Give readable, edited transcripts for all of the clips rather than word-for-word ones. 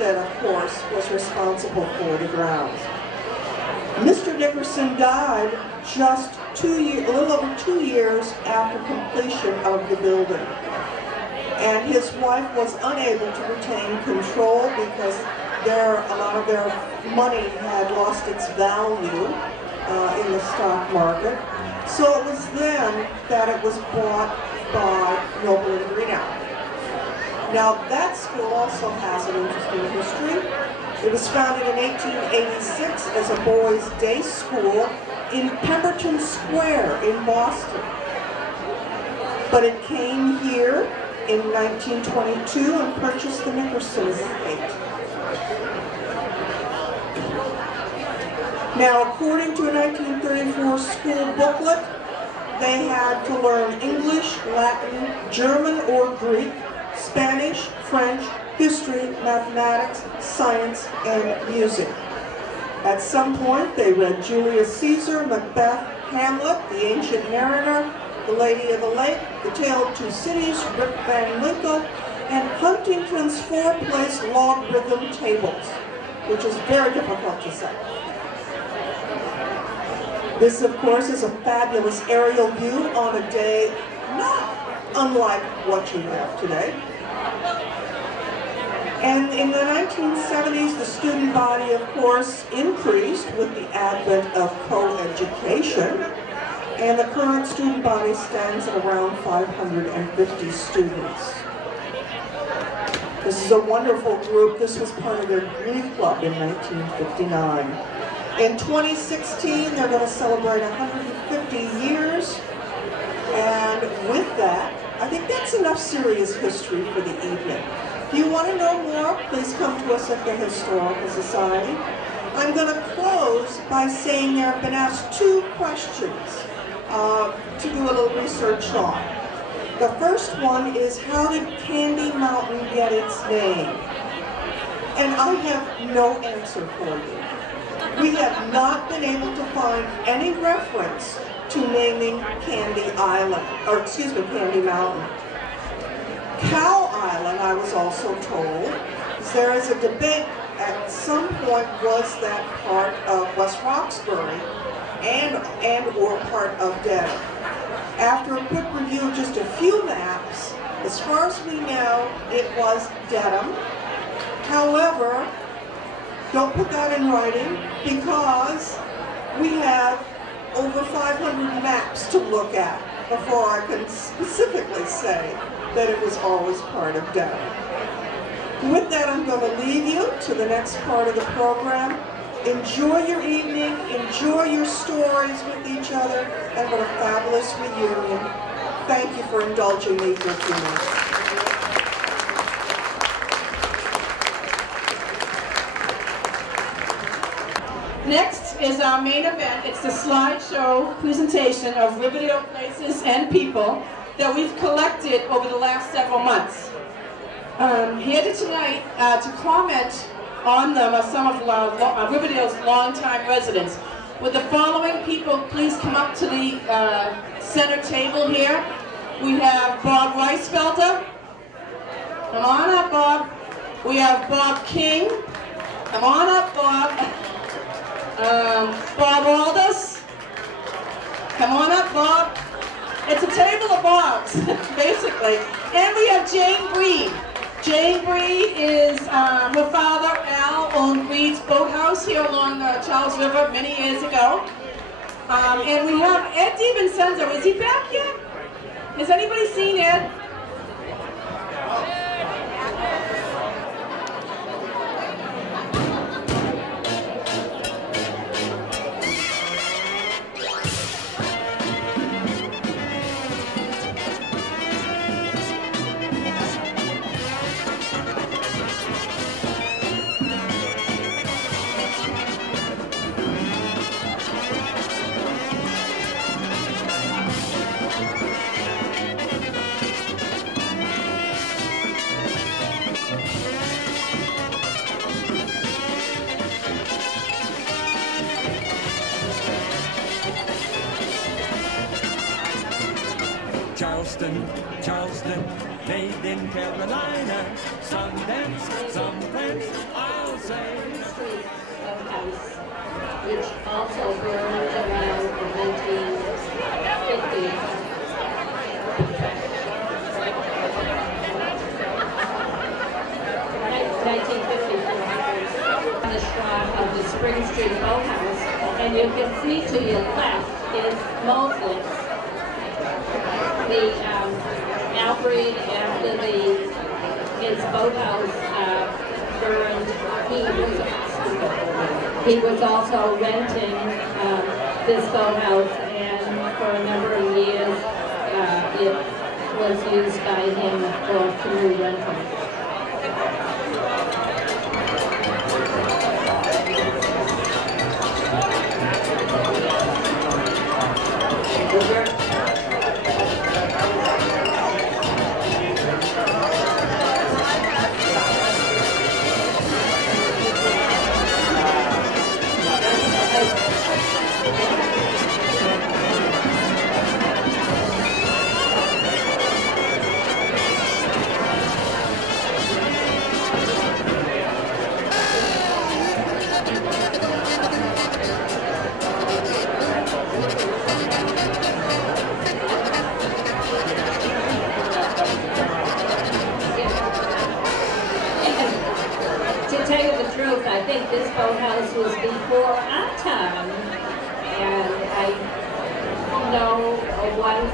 of course, was responsible for the grounds. Mr. Nickerson died just a little over 2 years after completion of the building. And his wife was unable to retain control because a lot of their money had lost its value in the stock market. So it was then that it was bought by Noble and Greenough. Now that school also has an interesting history. It was founded in 1886 as a boys' day school in Pemberton Square in Boston. But it came here in 1922 and purchased the Nickerson estate. Now, according to a 1934 school booklet, they had to learn English, Latin, German or Greek, Spanish, French, history, mathematics, science, and music. At some point, they read Julius Caesar, Macbeth, Hamlet, The Ancient Mariner, The Lady of the Lake, The Tale of Two Cities, Rip Van Winkle, and Huntington's four-place logarithm tables, which is very difficult to say. This, of course, is a fabulous aerial view on a day not unlike what you have today. And in the 1970s, the student body, of course, increased with the advent of co-education, and the current student body stands at around 550 students. This is a wonderful group. This was part of their Glee Club in 1959. In 2016, they're going to celebrate 150 years, and with that, I think that's enough serious history for the evening. If you want to know more, please come to us at the Historical Society. I'm going to close by saying there have been asked 2 questions to do a little research on. The first one is, how did Candy Mountain get its name? And I have no answer for you. We have not been able to find any reference to naming Candy Island, or excuse me, Candy Mountain. Cow Island, I was also told, there is a debate at some point, was that part of West Roxbury and or part of Dedham. After a quick review of just a few maps, as far as we know, it was Dedham. However, don't put that in writing because we have over 500 maps to look at before I can specifically say that it was always part of Dedham. With that, I'm going to leave you to the next part of the program. Enjoy your evening, enjoy your stories with each other, and what a fabulous reunion. Thank you for indulging me for a few minutes. Next is our main event. It's the slideshow presentation of Riverdale places and people that we've collected over the last several months. Here tonight to comment on them are some of Riverdale's longtime residents. Would the following people please come up to the center table here? We have Bob Reisfelder. Come on up, Bob. We have Bob King. Come on up, Bob. Bob Aldous. Come on up, Bob. It's a table of Bobs, basically. And we have Jane Breed. Jane Breed is, her father, Al, owned Breed's Boathouse here along the Charles River many years ago. And we have Ed DiVincenzo. Is he back yet? Has anybody seen Ed? Charleston, Charleston, made in Carolina. Some dance, some prance, I'll say. Street of house, which also burned around the 1950s. The shot of the Spring Street boathouse, and you can see to your left is Moses. The Alfred, after his boathouse burned, he was also renting this boathouse, and for a number of years it was used by him for canoe rental. I think this boathouse was before our time, and I know once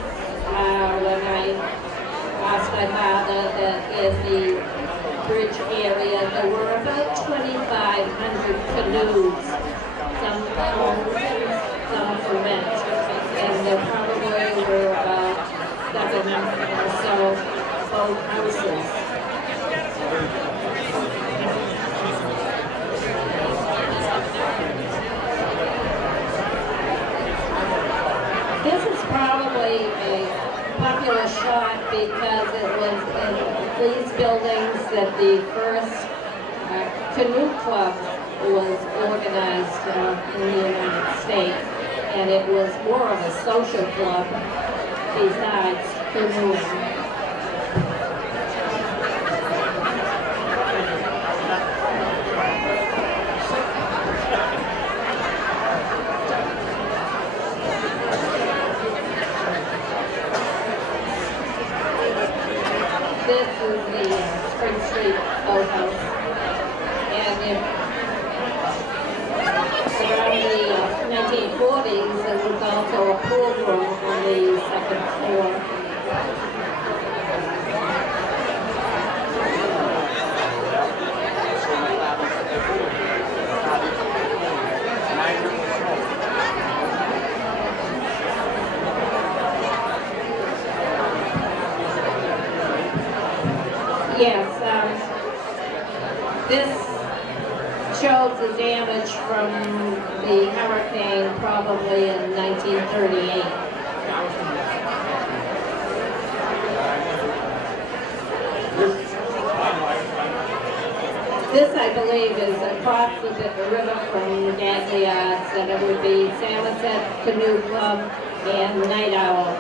when I asked my father that in the bridge area there were about 2,500 canoes, some owned, some for rent, and there probably were about 7 or so boathouses. This is probably a popular shot because it was in these buildings that the first canoe club was organized in the United States, and it was more of a social club besides canoeing. This is the Spring Street boathouse, and around the 1940s there was also a pool room on the second floor. Yes, this shows the damage from the hurricane probably in 1938. This, I believe, is across the river from Gagliards, and it would be Samoset Canoe Club and Night Owl.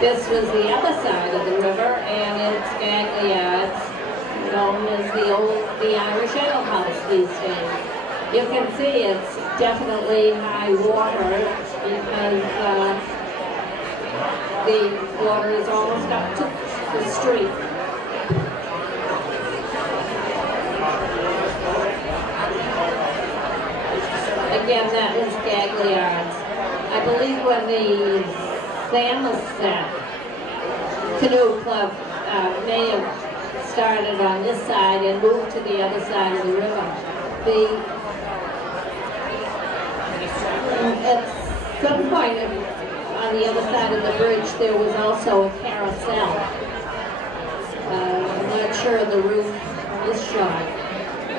This was the other side of the river, and it's Gagliards, known as the Irish Ale House these days. You can see it's definitely high water because the water is almost up to the street. Again, that is Gagliards. I believe when the Samoset Canoe Club may have started on this side and moved to the other side of the river. At some point on the other side of the bridge there was also a carousel. I'm not sure of the roof on this shot,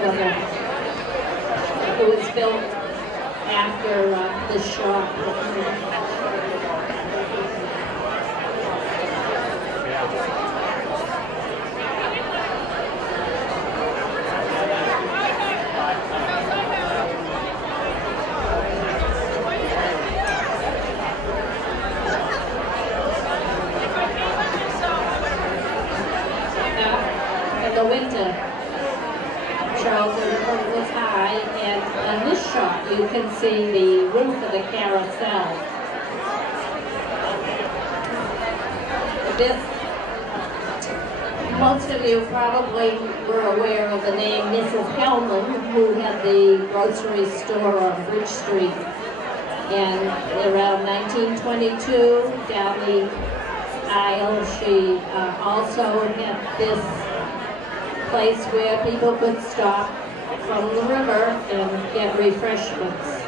whether it was built after the shop. river was high, and on this shot you can see the roof of the carousel. This, most of you probably were aware of the name Mrs. Hellman, who had the grocery store on Bridge Street. And around 1922, down the aisle, she also had this place where people could stop from the river and get refreshments.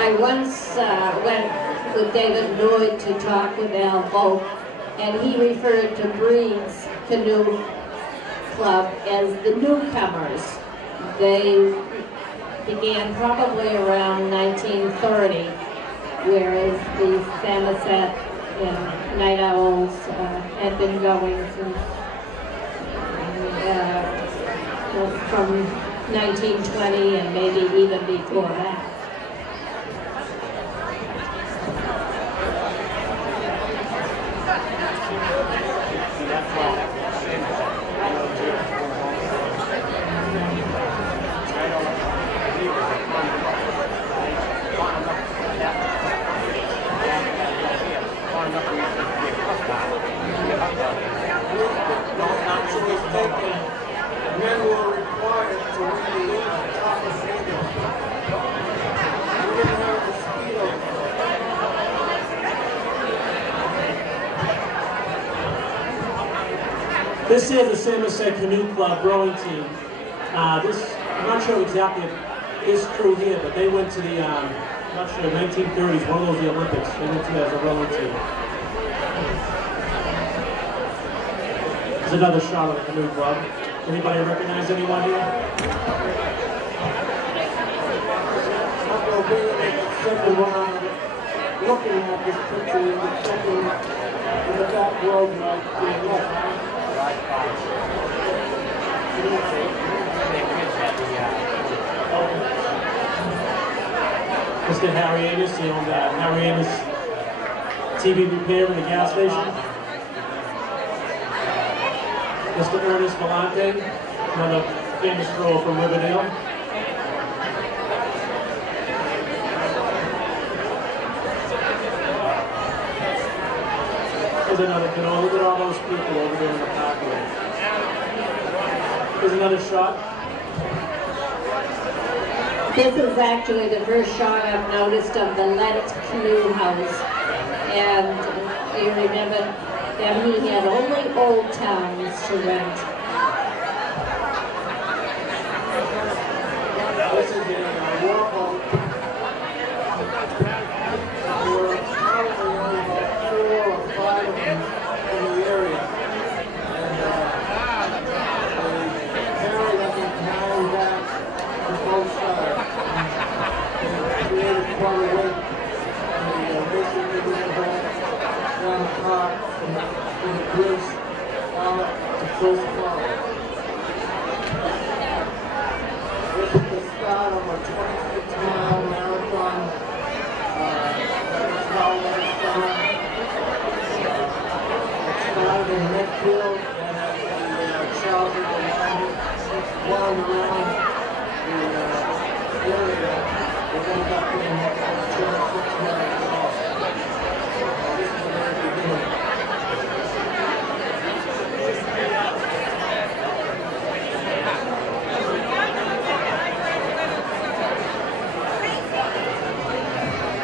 I once went with David Lloyd to talk with Al Volk, and he referred to Breed's Canoe Club as the newcomers. They began probably around 1930, whereas the Samoset and Night Owls had been going since from 1920 and maybe even before that. Men were required to really leave the top of fingers. We didn't have mosquitoes. This is the Samoset Canoe Club rowing team. I'm not sure exactly if this crew here, but they went to the, I'm not sure, 1930s, one of those the Olympics. They went to that as a rowing team. There's another shot of the Canoe Club. Anybody recognize anyone here? Looking at this picture, you're checking in the back row right to the left. Mr. Harry Amos, he owned Harry Amos TV repair in the gas station. Mr. Ernest Valente, another famous rower from Riverdale. There's another canoe. Look at all those people over there in the parkway. Here's another shot. This is actually the first shot I've noticed of the Lent Canoe House. And you remember that he had only old towns to rent. This is a warboat. There were probably only about 4 or 5 of them in the area. And they carried them in town back to both sides. And created quite a weight. And basically they back down the park from the bridge out to First Flower. This is the start of a 26-mile marathon. That's how it started. It started in Medfield and had the Charles wound around the area. It ended up being 26 miles long. This is the very beginning.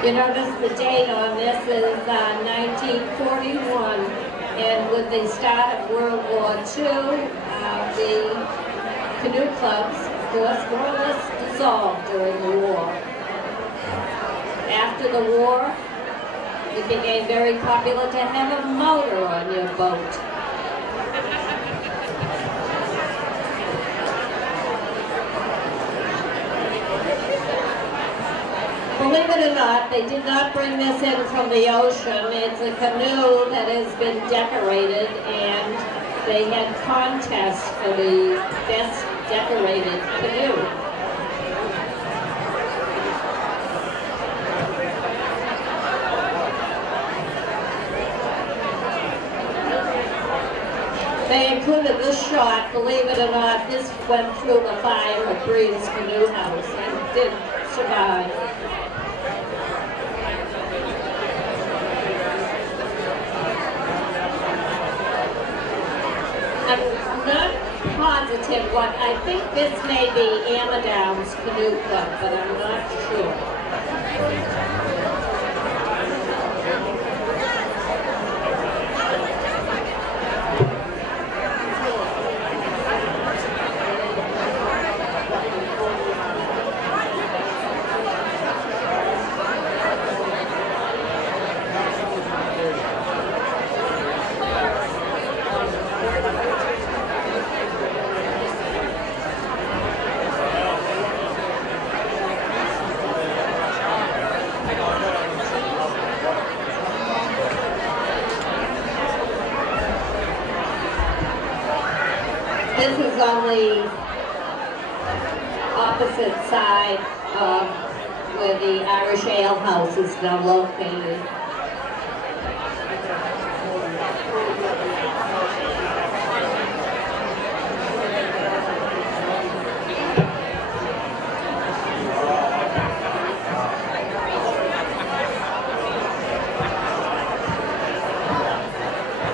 You notice the date on this is 1941, and with the start of World War II, the canoe clubs, of course, more or less dissolved during the war. After the war, it became very popular to have a motor on your boat. Believe it or not, they did not bring this in from the ocean. It's a canoe that has been decorated, and they had contests for the best decorated canoe. They included this shot, believe it or not, this went through the fire at Breed's Canoe House and did survive. I'm not positive what, I think this may be Amadown's Canoe Club, but I'm not sure. This is on the opposite side of where the Irish Ale House is now located.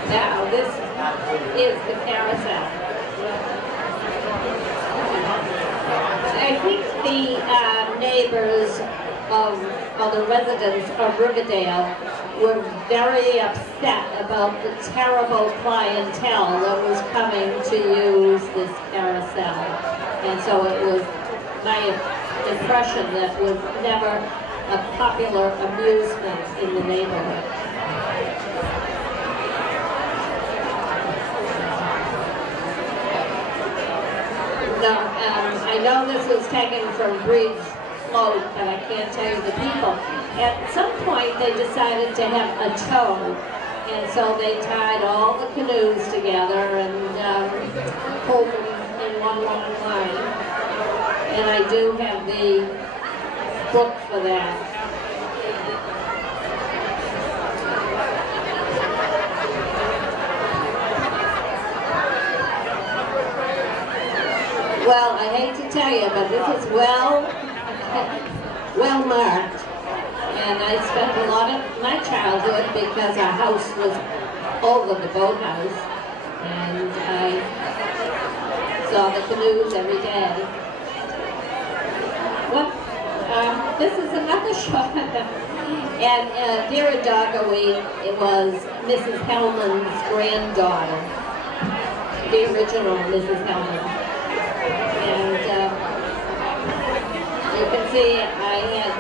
Now this is the carousel. I think the neighbors or the residents of Riverdale were very upset about the terrible clientele that was coming to use this carousel. And so it was my impression that it was never a popular amusement in the neighborhood. No, I know this was taken from Breed's float, but I can't tell you the people. At some point, they decided to have a tow, and so they tied all the canoes together and pulled them in one long line. And I do have the book for that. Well, I hate to tell you, but this is well marked. And I spent a lot of my childhood because our house was over the boathouse. And I saw the canoes every day. Well, this is another shot. And Dear Dogger Week, it was Mrs. Hellman's granddaughter, the original Mrs. Hellman. And you can see I had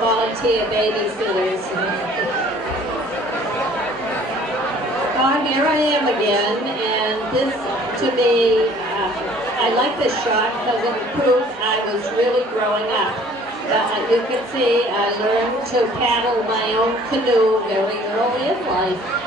volunteer babysitters. Oh, here I am again, and this, to me, I like this shot because it proves I was really growing up. You can see I learned to paddle my own canoe very early in life.